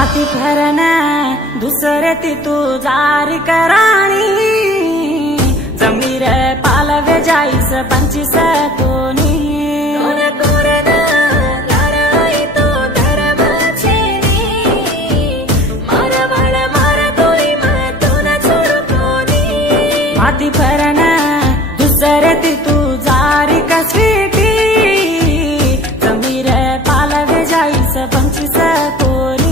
माती भरना दुसरे ती तू जारी कराणी जमीर पालवे जाईस 25 कोणी माती भरना दुसरे ती तू जारी कसवीटी जमीर पालवे जाईस 25 कोणी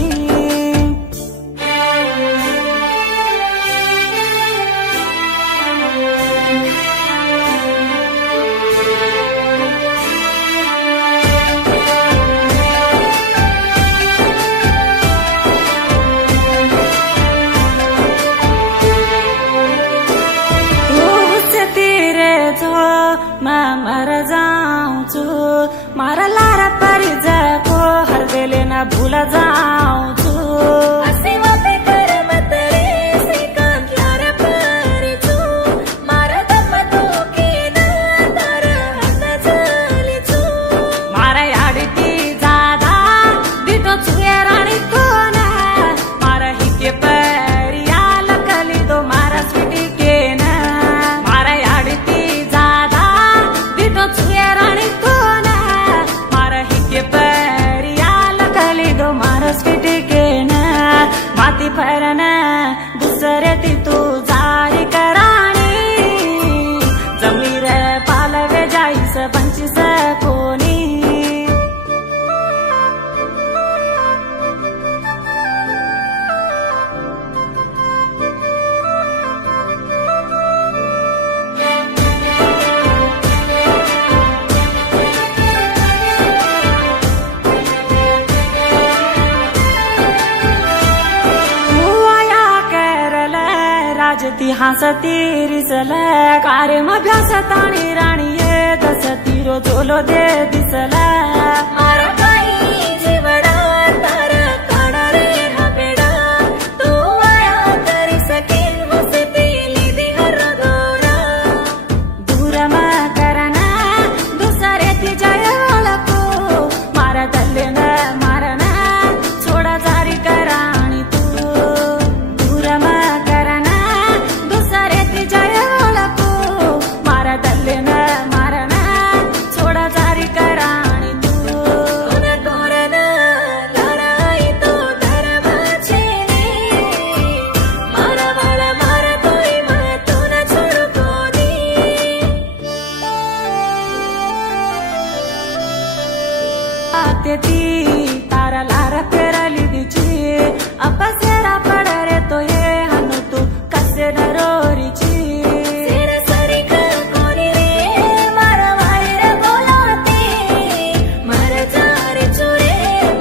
मैं मर जाऊं छु मारा लारा पर को हर वेले न भूल जाऊं छु मारा याडती जादा दितो छुए राणी कोना मारा हिके परिया लकली दो मारा स्वीटी के ना मारा याडती जादा दितो छुए राणी कोना मारा हिके परिया लकली दो मारा स्वीटी के ना माती भरना दुसरे ती तू जारी कराणी जमीर पालवे जाईस 25 कोणी राजती हासती रिसल कार्य अभ्यास ताणी राणी ये दस तीरो झोलो दे दिसल मारा काही जीवडा तार काढा रे हबेडा तू आया करी सकेल वसती लिदी हर दोरा दूर मा करना दुसरे ती जय ओळखो मारा दल्ले न मारना छोडा जारी कराणी तू दूर मा तारा लारा पेराली दीची अपसेरा पड़ रे तो ये हनु तू कसे नरोरीची सिर सरी कोरी रे मारा वायर बोलाते मर जारे चुरे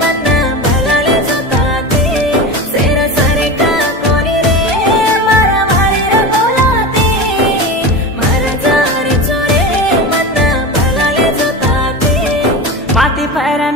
बन्ना भलाले जोताते सिर सरी कोरी रे मारा वायर बोलाते मर जारे चुरे बन्ना भलाले जोताते माती पर